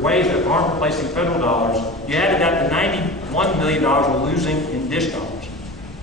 ways that aren't replacing federal dollars. You added that to $91 million we're losing in dish dollars.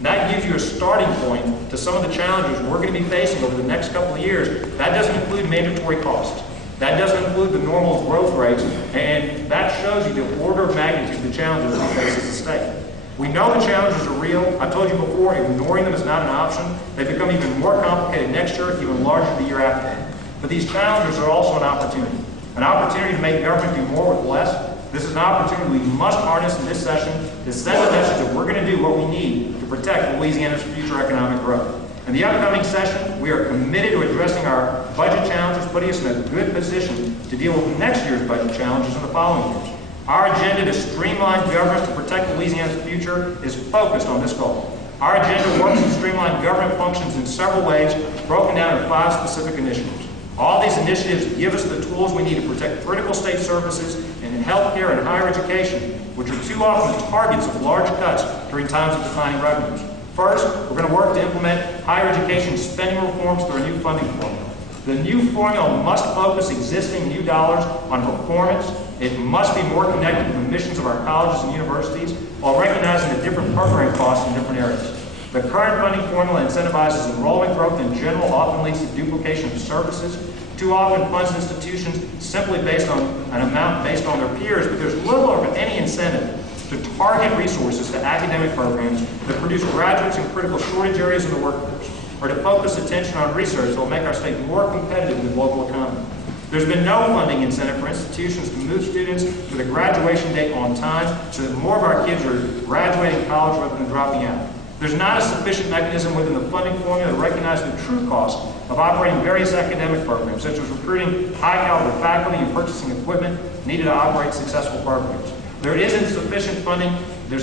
That gives you a starting point to some of the challenges we're going to be facing over the next couple of years. That doesn't include mandatory costs. That doesn't include the normal growth rates, and that shows you the order of magnitude of the challenges we face as a state. We know the challenges are real. I told you before, ignoring them is not an option. They become even more complicated next year, even larger the year after. But these challenges are also an opportunity to make government do more with less. This is an opportunity we must harness in this session to send the message that we're going to do what we need to protect Louisiana's future economic growth. In the upcoming session, we are committed to addressing our budget challenges, putting us in a good position to deal with next year's budget challenges in the following years. Our agenda to streamline government to protect Louisiana's future is focused on this goal. Our agenda works to streamline government functions in several ways, broken down into 5 specific initiatives. All these initiatives give us the tools we need to protect critical state services in healthcare and higher education, which are too often the targets of large cuts during times of declining revenues. First, we're going to work to implement higher education spending reforms through a new funding formula. The new formula must focus existing new dollars on performance. It must be more connected to the missions of our colleges and universities while recognizing the different program costs in different areas. The current funding formula incentivizes enrollment growth in general, often leads to duplication of services. Too often funds institutions simply based on an amount based on their peers, but there's little or any incentive to target resources to academic programs that produce graduates in critical shortage areas in the workforce, or to focus attention on research that will make our state more competitive in the global economy. There's been no funding incentive for institutions to move students to the graduation date on time so that more of our kids are graduating college rather than dropping out. There's not a sufficient mechanism within the funding formula to recognize the true cost of operating various academic programs, such as recruiting high-caliber faculty and purchasing equipment needed to operate successful programs. There's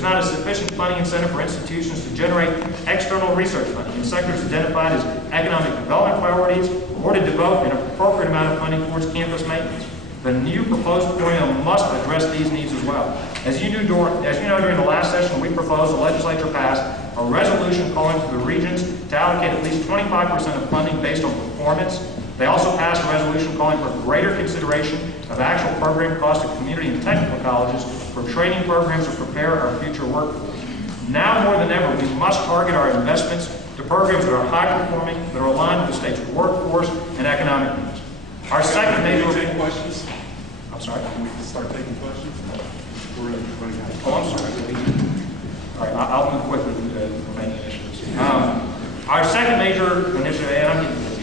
not a sufficient funding incentive for institutions to generate external research funding in sectors identified as economic development priorities, or to devote an appropriate amount of funding towards campus maintenance. The new proposed formula must address these needs as well. As you know, during the last session, we proposed, the legislature passed a resolution calling for the regions to allocate at least 25% of funding based on performance. They also passed a resolution calling for greater consideration of actual program costs at community and technical colleges for training programs to prepare our future workforce. Now more than ever, we must target our investments to programs that are high-performing, that are aligned with the state's workforce and economic needs. Our second major... questions? I'm sorry? Can we start taking questions? We're running out of time. Oh, I'm sorry. All right, I'll move quickly through the remaining initiatives. Our second major initiative, and I'm getting busy.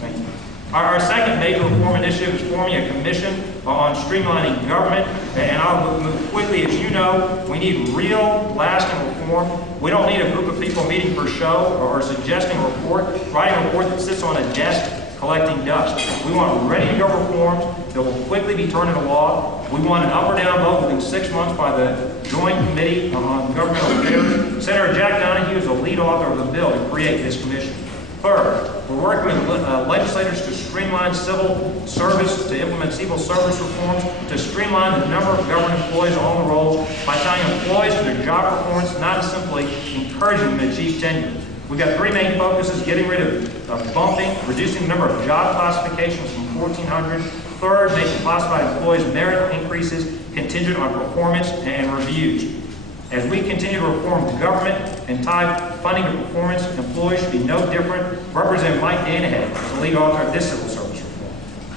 Thank you. Our second major reform initiative is forming a commission on streamlining government, and I'll move quickly. As you know, we need real, lasting reform. We don't need a group of people meeting for show or suggesting a report, writing a report that sits on a desk collecting dust. We want ready-to-go reforms that will quickly be turned into law. We want an up or down vote within 6 months by the Joint Committee on Governmental Affairs. Senator Jack Donahue is the lead author of the bill to create this commission. Third, we're working with legislators to streamline civil service, to implement civil service reforms, to streamline the number of government employees on the rolls by tying employees to their job performance, not simply encouraging them to achieve tenure. We've got 3 main focuses: getting rid of bumping, reducing the number of job classifications from 1,400. Third, making classified employees merit increases contingent on performance and reviews. As we continue to reform the government and tie funding to performance, employees should be no different. Representative Mike Danahay is the lead author of this civil service reform.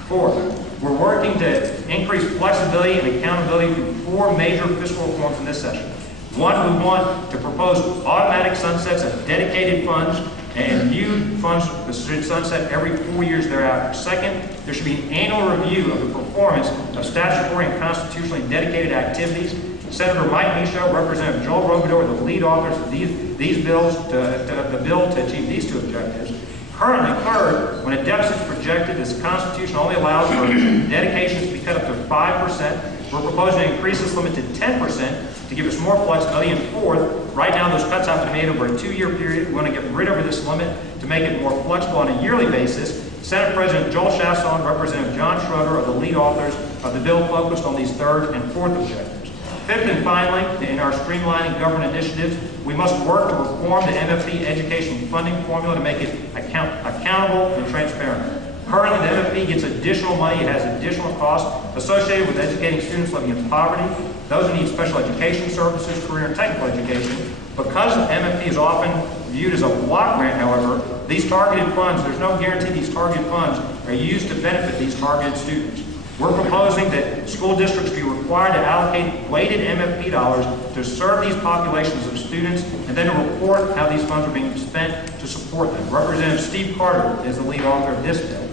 Fourth, we're working to increase flexibility and accountability through 4 major fiscal reforms in this session. One, we want to propose automatic sunsets of dedicated funds, and new funds should sunset every 4 years thereafter. Second, there should be an annual review of the performance of statutory and constitutionally dedicated activities. Senator Mike Michaud, Representative Joel Robidoux are the lead authors of these bills the bill to achieve these 2 objectives. Currently, third, when a deficit is projected, this Constitution only allows for dedications to be cut up to 5%. We're proposing to increase this limit to 10% to give us more flexibility. And fourth, right now those cuts have to be made over a 2-year period. We want to get rid of this limit to make it more flexible on a yearly basis. Senate President Joel Chasson and Representative John Schroeder are the lead authors of the bill focused on these 3rd and 4th objectives. Fifth and finally, in our streamlining government initiatives, we must work to reform the MFT education funding formula to make it accountable and transparent. Currently, the MFP gets additional money. It has additional costs associated with educating students living in poverty, those who need special education services, career and technical education. Because MFP is often viewed as a block grant, however, these targeted funds, there's no guarantee these targeted funds are used to benefit these targeted students. We're proposing that school districts be required to allocate weighted MFP dollars to serve these populations of students and then to report how these funds are being spent to support them. Representative Steve Carter is the lead author of this bill.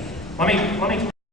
Let me